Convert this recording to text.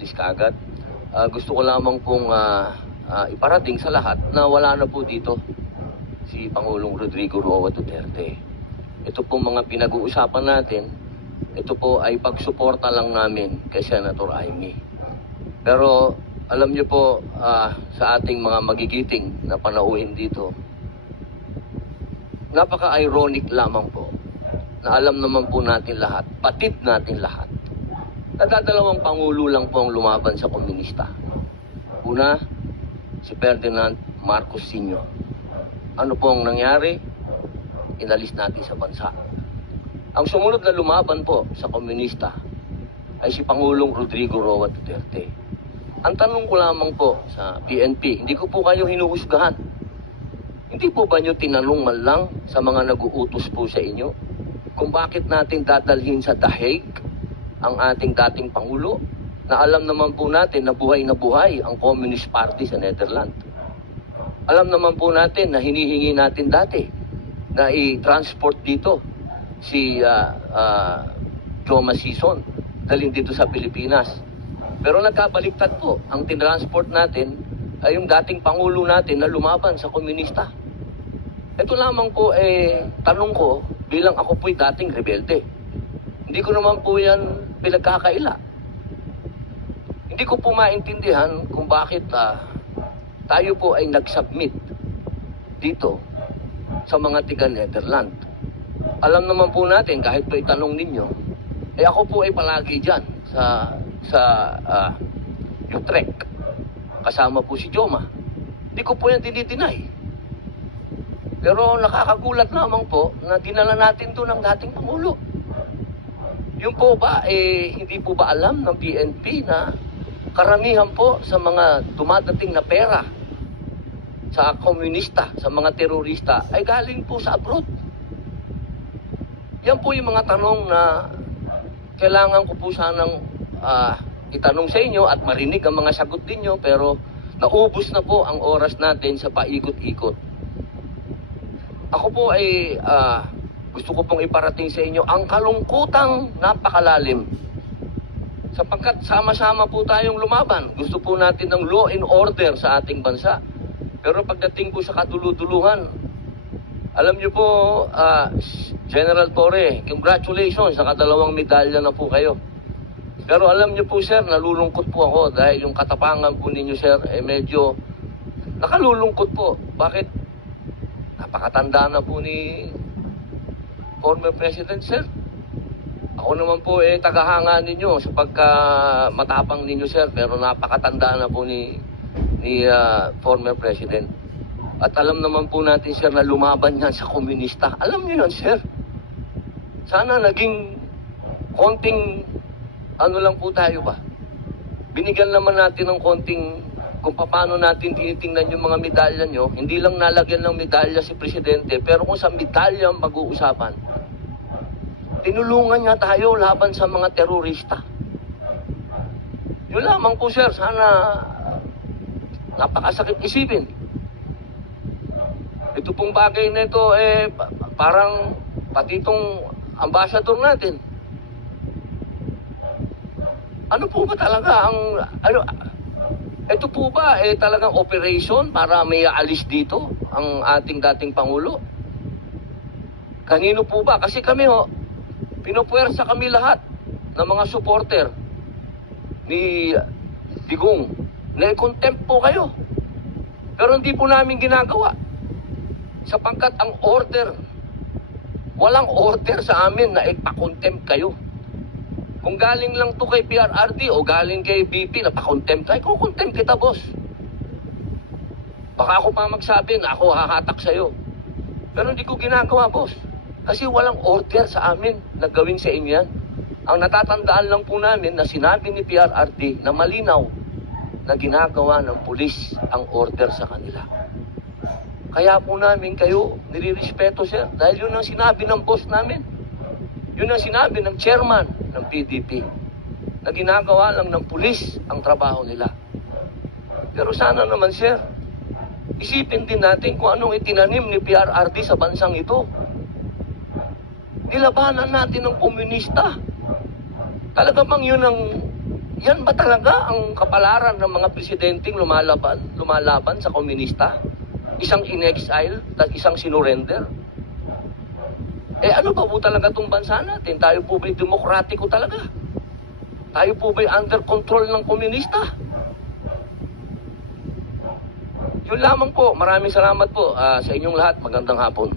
aalis kaagad. Gusto ko lamang pong iparating sa lahat na wala na po dito si Pangulong Rodrigo Roa Duterte. Ito pong mga pinag-uusapan natin, ito po ay pagsuporta lang namin kay Senator Amy. Pero alam niyo po, sa ating mga magigiting na panauhin dito, napaka-ironic lamang po na alam naman po natin lahat, patid natin lahat, nadadalawang pangulo lang po ang lumaban sa komunista. Una, si Ferdinand Marcos Sr. Ano po ang nangyari? Inalis natin sa bansa. Ang sumunod na lumaban po sa komunista ay si Pangulong Rodrigo Roa Duterte. Ang tanong ko lamang po sa PNP, hindi ko po kayo hinuhusgahan. Hindi po ba nyo tinanong man lang sa mga nag-uutos po sa inyo kung bakit natin dadalhin sa The Hague ang ating dating Pangulo na alam naman po natin na buhay ang Communist Party sa Netherlands. Alam naman po natin na hinihingi natin dati na i-transport dito si Joma Sison, dalhin dito sa Pilipinas. Pero nagkabaliktad po, ang tinransport natin ay yung dating Pangulo natin na lumaban sa komunista. Ito lamang po tanong ko bilang ako po'y dating rebelde. Hindi ko naman po yan pinagkakaila. Hindi ko po maintindihan kung bakit tayo po ay nag-submit dito sa mga tiga-Netherlands. Alam naman po natin, kahit po itanong ninyo, ako po ay palagi dyan sa Utrecht. Kasama po si Joma. Hindi ko po yan dinidinay. Pero nakakagulat lamang po na dinala natin doon ang dating Pangulo. Yung po ba, hindi po ba alam ng PNP na karamihan po sa mga dumadating na pera sa komunista, sa mga terorista, ay galing po sa abroad. Yan po yung mga tanong na kailangan ko po sanang itanong sa inyo at marinig ang mga sagot ninyo, pero naubos na po ang oras natin sa paikot-ikot. Ako po ay gusto ko pong iparating sa inyo ang kalungkutang napakalalim. Sapagkat sama-sama po tayong lumaban. Gusto po natin ng law and order sa ating bansa. Pero pagdating po sa kaduluduluhan, alam niyo po, General Torre, congratulations, nakadalawang medalya na po kayo. Pero alam niyo po, sir, nalulungkot po ako dahil yung katapangan po ninyo, sir, medyo nakalulungkot po. Bakit? Napakatanda na po ni former President, sir. Ako naman po tagahanga ninyo sa pagka-matapang ninyo, sir, pero napakatanda na po ni former President. At alam naman po natin, sir, na lumaban yan sa komunista. Alam niyo yan, sir. Sana naging konting lang po tayo ba? Binigyan naman natin ng konting kung paano natin tinitingnan yung mga medalya nyo. Hindi lang nalagyan ng medalya si Presidente, pero kung sa medalya ang mag-uusapan, tinulungan niya tayo laban sa mga terorista. Yun lamang po, sir. Sana napakasakit isipin. Ito pong bagay na ito, parang pati itong ambassador natin. Ano po ba talaga ang ito po ba talagang operation para may aalis dito ang ating dating Pangulo? Kanino po ba? Kasi kami pinupuwersa kami lahat ng mga supporter ni Digong. Na-contempt po kayo. Pero hindi po namin ginagawa. Sapagkat ang order, walang order sa amin na ipakontempt kayo. Kung galing lang to kay PRRD o galing kay BP na pa-contempt tayo, kukontempt kita, boss. Baka ako pa magsabi na ako hahatak sa'yo. Pero hindi ko ginagawa, boss. Kasi walang order sa amin na gawin sa inyo yan. Ang natatandaan lang po namin na sinabi ni PRRD na malinaw na ginagawa ng pulis ang order sa kanila. Kaya po namin kayo nirirespeto, sir. Dahil yun ang sinabi ng boss namin. Yun ang sinabi ng chairman ng PDP na ginagawa lang ng pulis ang trabaho nila. Pero sana naman, sir, isipin din natin kung anong itinanim ni PRRD sa bansang ito. Nilabanan natin ng komunista. Talaga bang yun ang Yan ba talaga ang kapalaran ng mga presidenteng lumalaban sa komunista? Isang in-exile, isang sinurrender? Ano ba po talaga itong bansa natin? Tayo po ba'y demokratiko talaga? Tayo po ba'y under control ng komunista? Yun lamang po. Maraming salamat po sa inyong lahat. Magandang hapon.